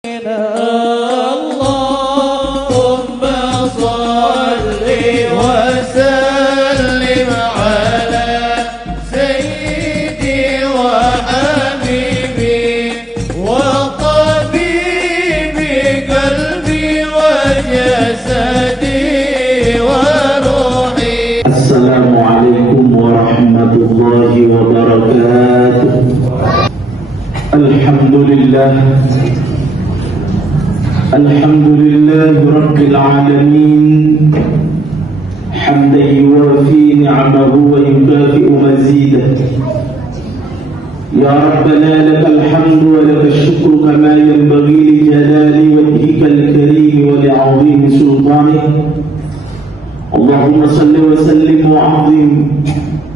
اللهم صل وسلم على سيدي وحبيبي وطبيبي قلبي وجسدي وروحي. السلام عليكم ورحمة الله وبركاته. الحمد لله رب العالمين حمدا يوافي نعمه ويكافئ مزيده. يا ربنا لك الحمد ولك الشكر كما ينبغي لجلال وجهك الكريم ولعظيم سلطانه. اللهم صل وسلم وعظم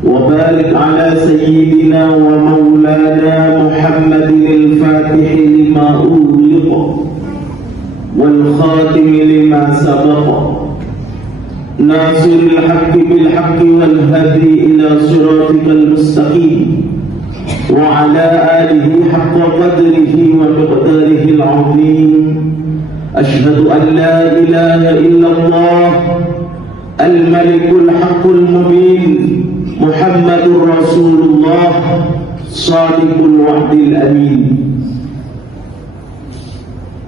وبارك على سيدنا ومولانا محمد الفاتح لما أغلق والخاتم لما سبق ناصر الحق بالحق والهدي إلى صراطك المستقيم وعلى آله حق قدره ومقداره العظيم. أشهد أن لا إله إلا الله الملك الحق المبين محمد رسول الله صادق الوعد الأمين.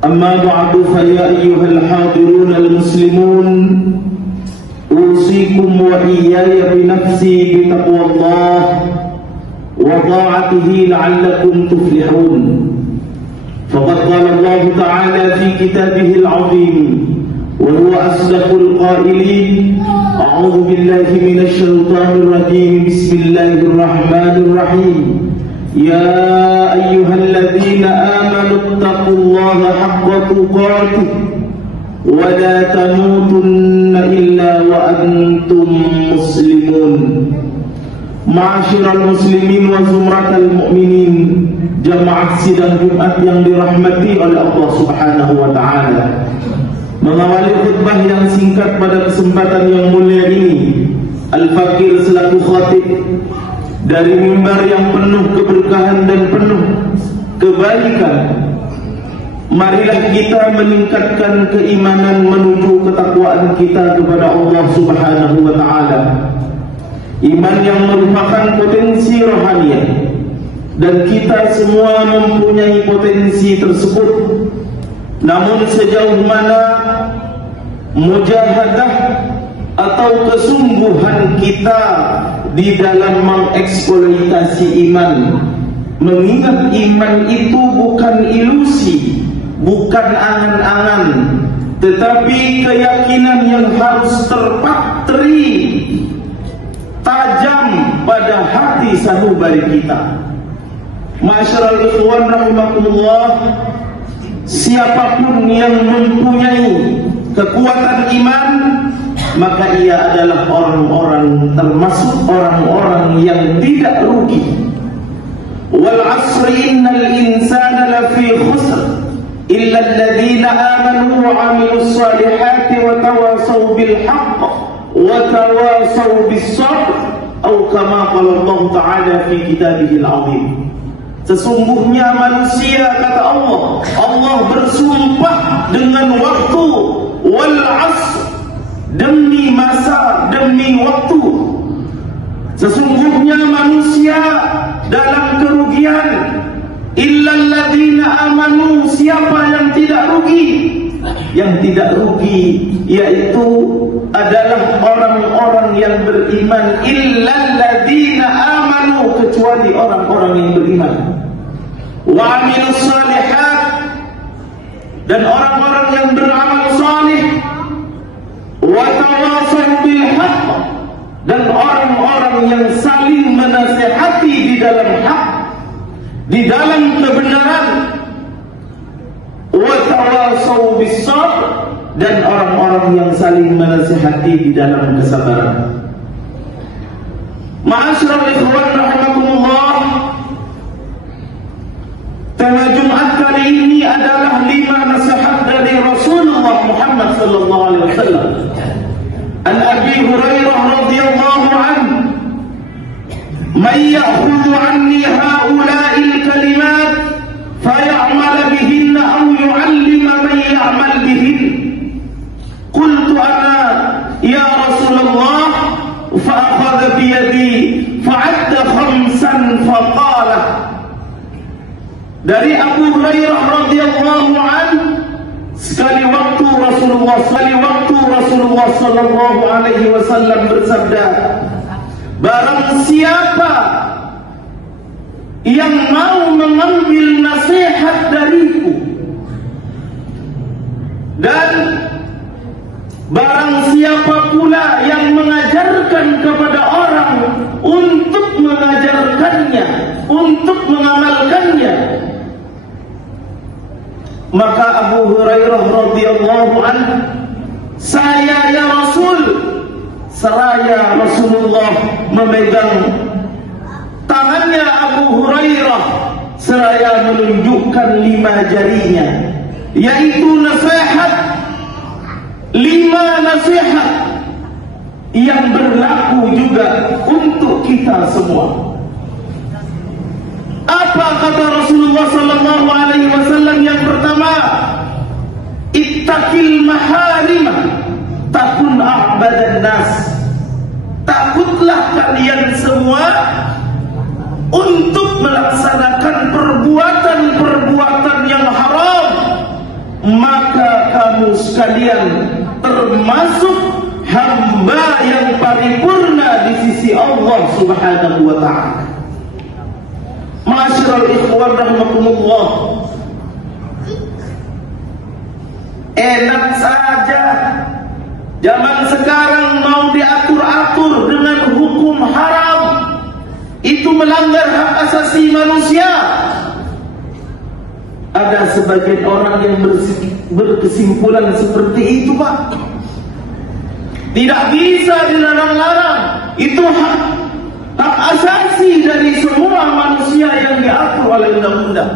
أما بعد فيا أيها الحاضرون المسلمون، أوصيكم وإياي بنفسي بتقوى الله وطاعته لعلكم تفلحون. فقد قال الله تعالى في كتابه العظيم وهو أصدق القائلين: أعوذ بالله من الشيطان الرجيم، بسم الله الرحمن الرحيم. يا أيها الذين آمنوا اتقوا الله حق تقاته ولا تموتن إلا وأنتم مسلمون. Ma'asyiral muslimin wa zumratal mu'minin, jamaah sidang Jumat yang dirahmati oleh Allah Subhanahu wa taala. Mengawali khutbah yang singkat pada kesempatan yang mulia ini, Al-Fakir selaku khatib dari mimbar yang penuh keberkahan dan penuh kebaikan, marilah kita meningkatkan keimanan menuju ketakwaan kita kepada Allah Subhanahu wa taala. Iman yang merupakan potensi rohaniah, dan kita semua mempunyai potensi tersebut. Namun sejauh mana mujahadah atau kesungguhan kita di dalam mengeksploitasi iman, mengingat iman itu bukan ilusi, bukan angan-angan, tetapi keyakinan yang harus terpatri tajam pada hati sanubari kita. Ma'asyiral ikhwan rahimakumullah, siapapun yang mempunyai kekuatan iman, maka ia adalah orang-orang, termasuk orang-orang yang tidak rugi. Wal 'asri innal insana lafi khusr illa alladhina amanu wa 'amilus salihati wa tawasaw bil haqq wa tawasaw bis sabr, atau kama qala Allah Ta'ala fi kitabihil 'azim. Sesungguhnya manusia, kata Allah, Allah bersumpah dengan waktu, wal 'asr, demi masa, demi waktu. Sesungguhnya manusia dalam kerugian. Illal ladzina amanu, siapa yang tidak rugi? Yang tidak rugi yaitu adalah orang-orang yang beriman. Illal ladzina amanu, kecuali orang-orang yang beriman. Wa amilus salihat, dan orang-orang yang beramal salih. Wa tawasaw bil haqq, dan orang-orang yang saling menasihati di dalam hak, di dalam kebenaran. Wa tawasaw bis sabr, dan orang-orang yang saling menasihati di dalam kesabaran. Ma'asyiral ikhwan rahimakumullah, tema Jumat kali ini adalah 5 nasihat dari Rasulullah Muhammad sallallahu alaihi wasallam. An Abi Hurairah radhiyallahu anhu, "Man ya'khudhu 'anni ha'ula'il kalimat fay'amal bihinna aw yu'allim dari Abu Hurairah radhiyallahu anhu, sekali waktu Rasulullah sallallahu alaihi wasallam bersabda, barang siapa yang mau mengambil nasihat dariku, dan barang siapa pula yang mengajarkan kepada orang untuk mengajarkannya, untuk mengamalkannya, maka Abu Hurairah radhiyallahu anhu, saya ya Rasul, seraya Rasulullah memegang tangannya Abu Hurairah seraya menunjukkan 5 jarinya, yaitu nasihat, 5 nasihat yang berlaku juga untuk kita semua. Apa kata Rasulullah sallallahu alaihi wasallam? Yang pertama, ittaqil maharimah takun a'badan nas. Takutlah kalian semua untuk melaksanakan perbuatan-perbuatan yang haram, maka kamu sekalian termasuk hamba yang paripurna di sisi Allah Subhanahu wa ta'ala. Ma'asyiral ikhwan rahimakumullah, enak saja zaman sekarang mau diatur-atur dengan hukum haram, itu melanggar hak asasi manusia. Ada sebagian orang yang berkesimpulan seperti itu, Pak. Tidak bisa dilarang-larang, itu hak asasi dari semua manusia yang diatur oleh undang-undang.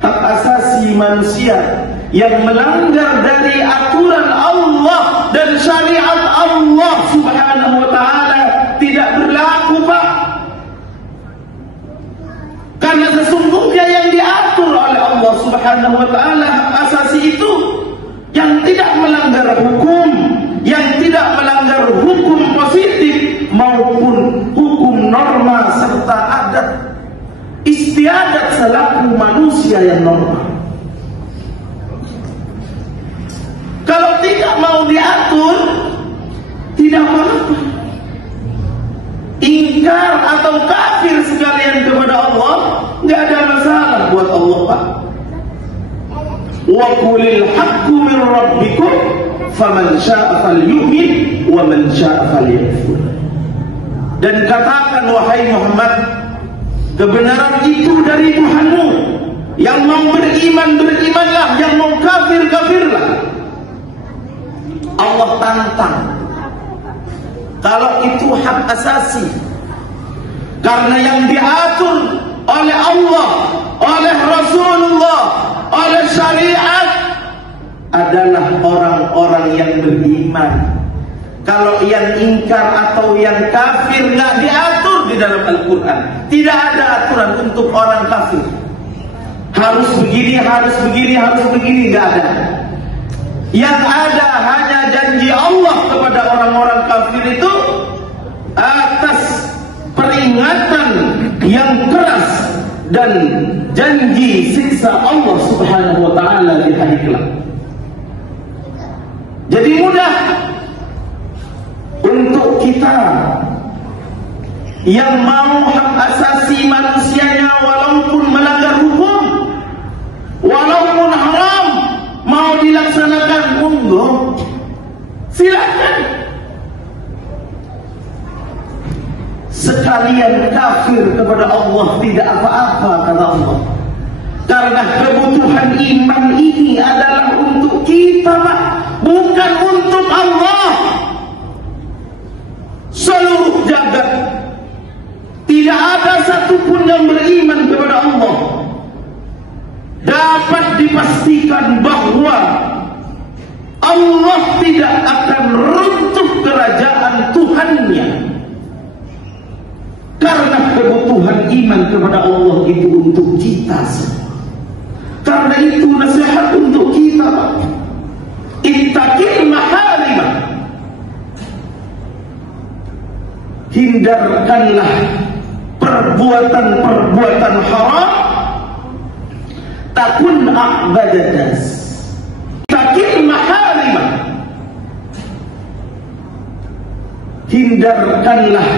Hak asasi manusia yang melanggar dari aturan Allah dan syariat Allah Subhanahu wa ta'ala tidak berlaku, Pak. Karena sesungguhnya yang diatur oleh Allah Subhanahu wa ta'ala hak asasi itu yang tidak melanggar hukum, yang tidak melanggar hukum positif maupun hukum norma serta adat istiadat selaku manusia yang normal. Kalau tidak mau diatur, tidak apa-apa. Ingkar atau kafir sekalian kepada Allah, nggak ada masalah buat Allah, Pak. Wa qulil haqqu min rabbikum faman syaa'a falyu'min wa man syaa'a falyakfur. Dan katakan wahai Muhammad, kebenaran itu dari Tuhanmu. Yang mau beriman, berimanlah, yang mau kafir, kafirlah. Allah tantang. Kalau itu hak asasi, karena yang diatur oleh Allah, oleh Rasulullah, oleh syariat adalah orang-orang yang beriman. Kalau yang ingkar atau yang kafir nggak diatur di dalam Al-Quran. Tidak ada aturan untuk orang kafir. Harus begini, harus begini, harus begini, nggak ada. Yang ada hanya janji Allah kepada orang-orang kafir itu atas peringatan yang keras dan janji siksa Allah Subhanahu wa ta'ala di hari kelak. Jadi mudah untuk kita yang mau hak asasi manusianya walaupun melanggar hukum, walaupun haram, mau dilaksanakan, monggo, silakan. Sekalian kafir kepada Allah tidak apa-apa, kata Allah. Karena kebutuhan iman ini adalah untuk kita, Pak, bukan untuk Allah. Seluruh jagat tidak ada satupun yang beriman kepada Allah dapat dipastikan bahwa Allah tidak akan runtuh kerajaan Tuhannya, karena kebutuhan iman kepada Allah itu untuk kita semua. Karena itu nasihat untuk kita, Pak. Ittaqil maharimah, hindarkanlah perbuatan-perbuatan haram takun a'badadas takil maharimah. Hindarkanlah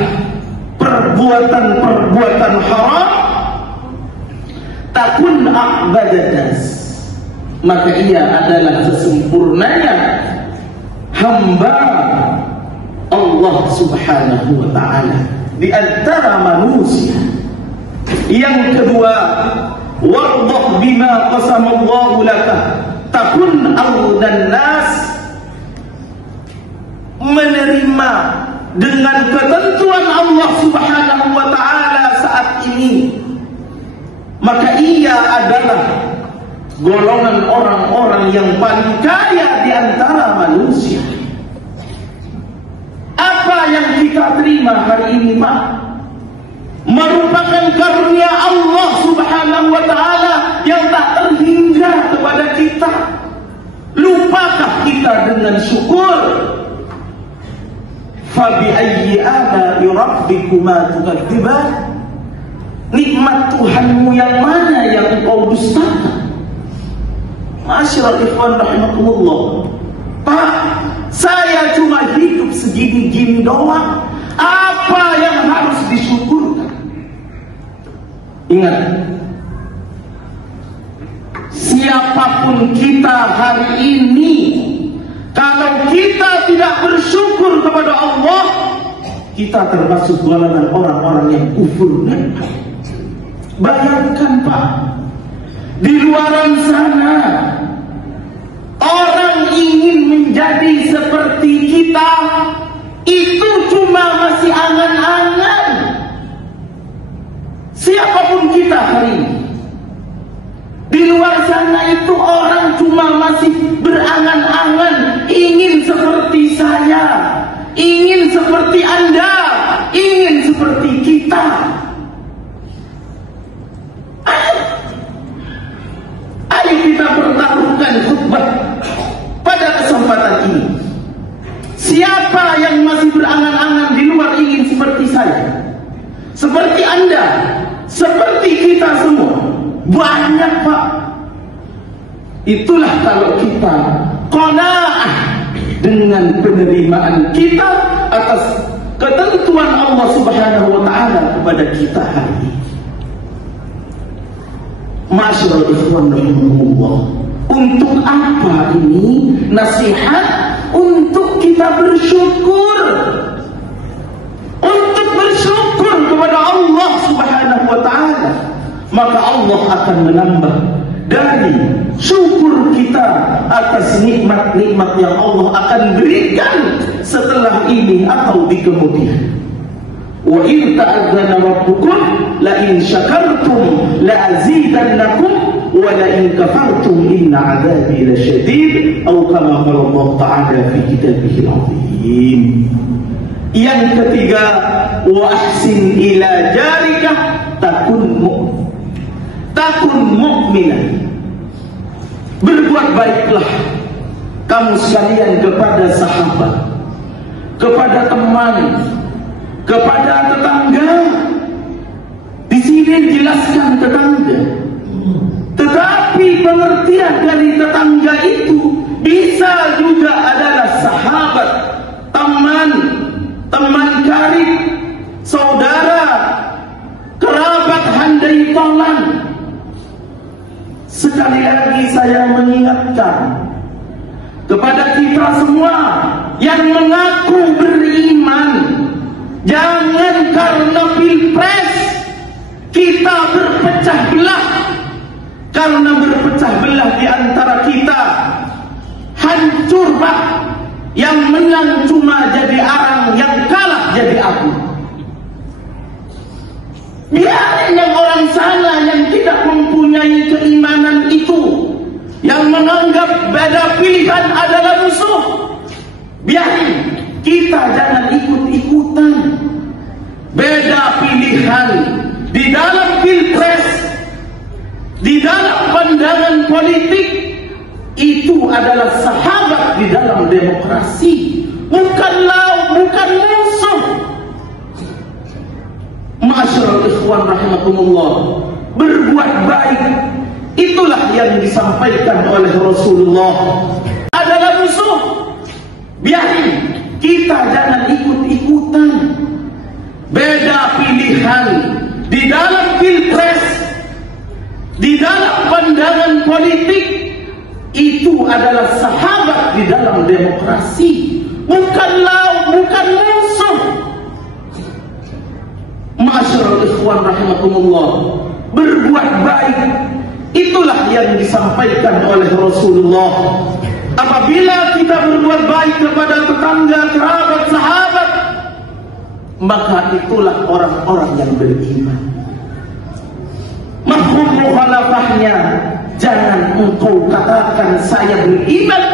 perbuatan-perbuatan haram, takun a'badadas, maka ia adalah sesempurnanya hamba Allah subhanahu wa ta'ala di antara manusia. Yang kedua, wardah bima qasamallahu laka takun awdan nas, menerima dengan ketentuan Allah subhanahu wa ta'ala saat ini, maka ia adalah golongan orang-orang yang paling kaya di antara manusia. Apa yang kita terima hari ini, Pak, merupakan karunia Allah subhanahu wa ta'ala yang tak terhingga kepada kita. Lupakah kita dengan syukur? Fabi ayyi ala'i rabbikuma tukadziban, nikmat Tuhanmu yang mana yang engkau dustakan? Ma'asyiral ikhwan rahimakumullah. Pak, saya cuma hidup segini-gini doang, apa yang harus disyukurkan? Ingat, siapapun kita hari ini, kalau kita tidak bersyukur kepada Allah, kita termasuk golongan orang-orang yang kufur. Bayangkan, Pak, di luaran sana orang ingin menjadi seperti kita, itu cuma masih angan-angan. Siapapun kita hari ini, di luar sana itu orang cuma masih berangan-angan ingin seperti saya, ingin seperti Anda, ingin seperti kita. Ayo kita pertaruhkan khutbah pada kesempatan ini. Siapa yang masih berangan-angan di luar ingin seperti saya, seperti Anda, seperti kita semua? Banyak, Pak. Itulah kalau kita qanaah dengan penerimaan kita atas ketentuan Allah subhanahu wa ta'ala kepada kita hari ini. Ma'asyiral ikhwan rahimahumullah, untuk apa ini nasihat? Untuk kita bersyukur, untuk bersyukur kepada Allah subhanahu wa ta'ala. Maka Allah akan menambah dari syukur kita atas nikmat-nikmat yang Allah akan berikan setelah ini atau di kemudian. Wa in ta'adzana rabbukum la in syakartum la azidannakum wa la in kafartum inna 'adzabi lasyadid, atau kama qala Allah ta'ala fi kitabihil 'azim. Yang ketiga, wa ahsin ila jarika takun mu'minah. Berbuat baiklah kamu sekalian kepada sahabat, kepada teman, kepada tetangga. Di sini dijelaskan tetangga, tetapi pengertian dari tetangga itu bisa juga adalah sahabat, teman, teman karib, saudara, kerabat handai tolan. Sekali lagi saya mengingatkan kepada kita semua yang mengaku beriman, jangan karena pilpres kita berpecah belah. Karena berpecah belah di antara kita, hancur, Pak. Yang menang cuma jadi arang, yang kalah jadi aku. Biarin yang orang sana yang tidak mempunyai keimanan itu, yang menganggap beda pilihan adalah musuh. Biarin, kita jangan ikut-ikutan. Beda pilihan di dalam pilpres, di dalam pandangan politik, itu adalah sahabat di dalam demokrasi, bukan musuh. Ma'asyiral ikhwan rahimakumullah, berbuat baik Itulah yang disampaikan oleh Rasulullah adalah musuh. Biarin, kita jangan ikut-ikutan. Beda pilihan di dalam pilpres, di dalam pandangan politik, itu adalah sahabat di dalam demokrasi, bukan musuh. Ma'asyiral ikhwan rahimakumullah, berbuat baik itulah yang disampaikan oleh Rasulullah. Apabila kita berbuat baik kepada tetangga, kerabat, sahabat, maka itulah orang-orang yang beriman. Mafhum mukhalafahnya, jangan engkau katakan saya beriman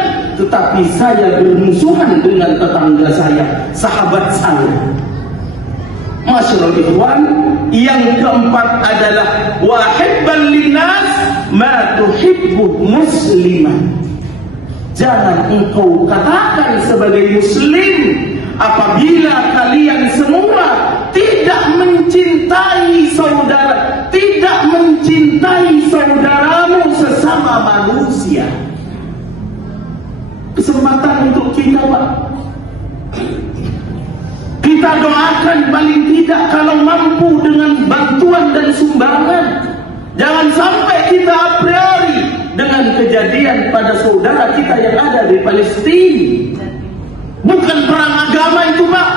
tetapi saya bermusuhan dengan tetangga saya, sahabat saya. Masyaallah ikhwan, yang keempat adalah wahibban linnas ma tuhibbu musliman. Jangan engkau katakan sebagai muslim apabila kalian semua tidak mencintai saudara, tidak mencintai saudaramu sesama manusia. Kesempatan untuk kita, Pak. Kita doakan paling tidak kalau mampu dengan bantuan dan sumbangan. Jangan sampai kita a priori dengan kejadian pada saudara kita yang ada di Palestina. Bukan perang agama itu, Pak.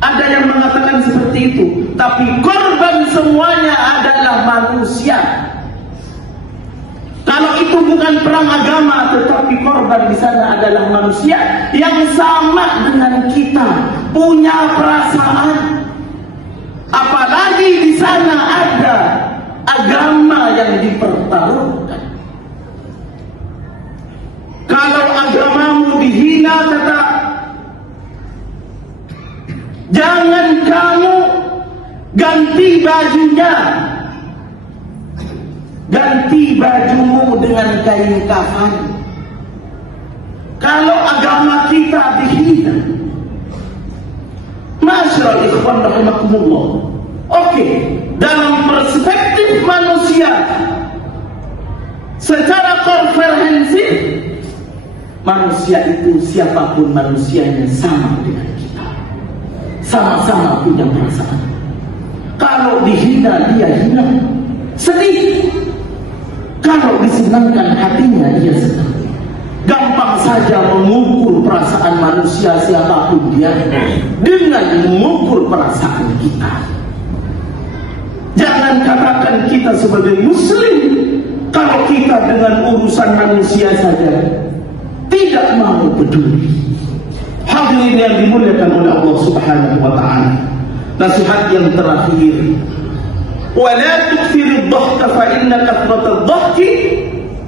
Ada yang mengatakan seperti itu. Tapi korban semuanya adalah manusia. Kalau itu bukan perang agama, tetapi korban di sana adalah manusia yang sama dengan kita, punya perasaan. Apalagi di sana ada agama yang dipertaruhkan. Kalau agamamu dihina, kata, jangan kamu ganti bajunya, ganti bajumu dengan kain kafan. Kalau agama kita dihina, masyaallah ikhwan rahimakumullah. Oke, dalam perspektif manusia secara komprehensif, manusia itu siapapun manusianya sama dengan kita, sama-sama punya perasaan. Kalau dihina, dia hina, sedih. Kalau disenangkan hatinya, dia senang. Gampang saja mengukur perasaan manusia siapapun dia dengan mengukur perasaan kita. Jangan katakan kita sebagai muslim kalau kita dengan urusan manusia saja tidak mau peduli. Hadirin yang dimuliakan oleh Allah Subhanahu wa taala. Nasihat yang terakhir, wala tukthirud dhahka fa inna kathratad dhahki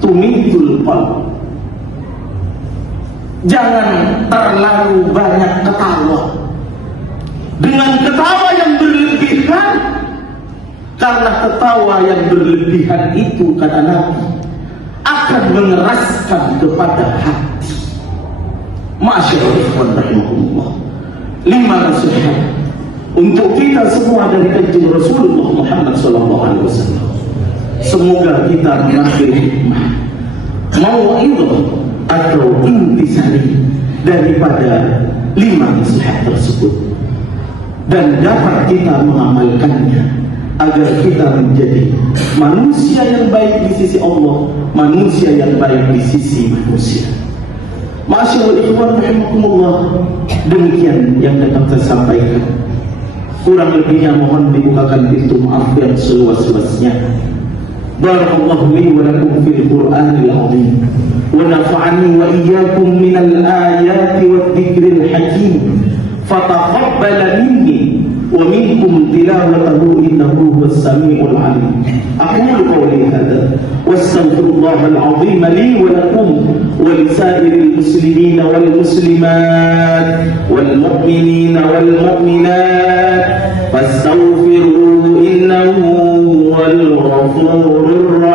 tumitul qalb. Jangan terlalu banyak ketawa. Dengan ketawa yang berlebihan, karena ketawa yang berlebihan itu, kata Nabi, akan mengeraskan kepada hati. Masyaallah ikhwan rahimahullah. 5 nasihat untuk kita semua dari kanjeng Rasulullah Muhammad SAW. Semoga kita mengambil hikmah, mau'idhah atau intisari daripada 5 nasihat tersebut, dan dapat kita mengamalkannya agar kita menjadi manusia yang baik di sisi Allah, manusia yang baik di sisi manusia. Masyaallah ikhwan rahimakumullah, demikian yang dapat saya sampaikan. Kurang lebihnya mohon dibukakan pintu maaf yang seluas-luasnya. Barakallahu li wa lakum fil Qur'anil azim wa nafa'ani wa iyyakum minal ayati wad dzikril hakim. Fataqabbal minni wa minkum tilawatahu innahu huwas samiul alim. Aqulu qawli hadza wastaghfirullahal azim li wa lakum wa lisairil muslimina wal muslimat wal mu'minina wal mu'minat fastaghfiruhu innahu huwal ghafurur